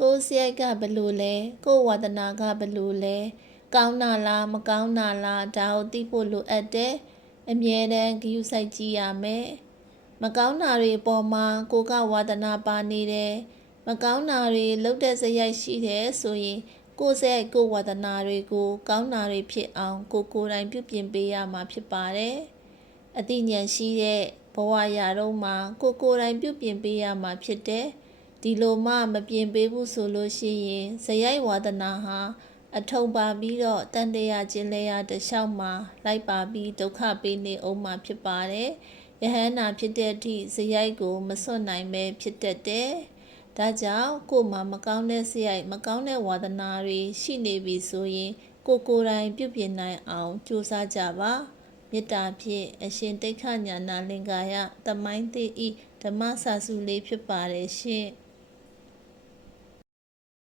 ကိုစရိုက်ကဘလူလဲကိုဝါဒနာကဘလူလဲကောင်းနာလားမကောင်းနာလားဒါကိုသိဖို့လိုအပ်တယ်အမြဲတမ်းဂရုစိုက်ကြည့်ရမယ်မကောင်းတာတွေအပေါ်မှာကိုကဝါဒနာပါနေတယ်မကောင်းတာတွေလုပ်တဲ့စရိုက်ရှိတယ်ဆိုရင်ကိုစရိုက်ကိုဝါဒနာတွေကိုကောင်းတာတွေဖြစ်အောင်ကိုယ်တိုင်ပြုပြင်ပေးရမှာဖြစ်ပါတယ်အသိဉာဏ်ရှိတဲ့ဘဝရာတော့မှာကိုယ်တိုင်ပြုပြင်ပေးရမှာဖြစ်တယ်ဒီလိုမှမပြင်ပေးဘူးဆိုလို့ရှိရင်ဇယိုက်ဝါဒနာဟာအထုံပါပြီးတော့တန်တရားခြင်းလဲရတလျှောက်မှာလိုက်ပါပြီးဒုက္ခပေးနေအောင်မှာဖြစ်ပါတယ်ယဟန္တာဖြစ်တဲ့အထိဇယိုက်ကိုမစွန့်နိုင်ပဲဖြစ်တတ်တယ်ဒါကြောင့်ကိုယ်မှာမကောင်းတဲ့ဇယိုက်မကောင်းတဲ့ဝါဒနာတွေရှိနေပြီဆိုရင်ကိုယ်တိုင်ပြုပြင်နိုင်အောင်ကြိုးစားကြပါမေတ္တာဖြင့်အရှင်တိက္ခဉာဏလင်္ကာယသမိုင်းသိဤဓမ္မစာစုလေးဖြစ်ပါတယ်ရှင်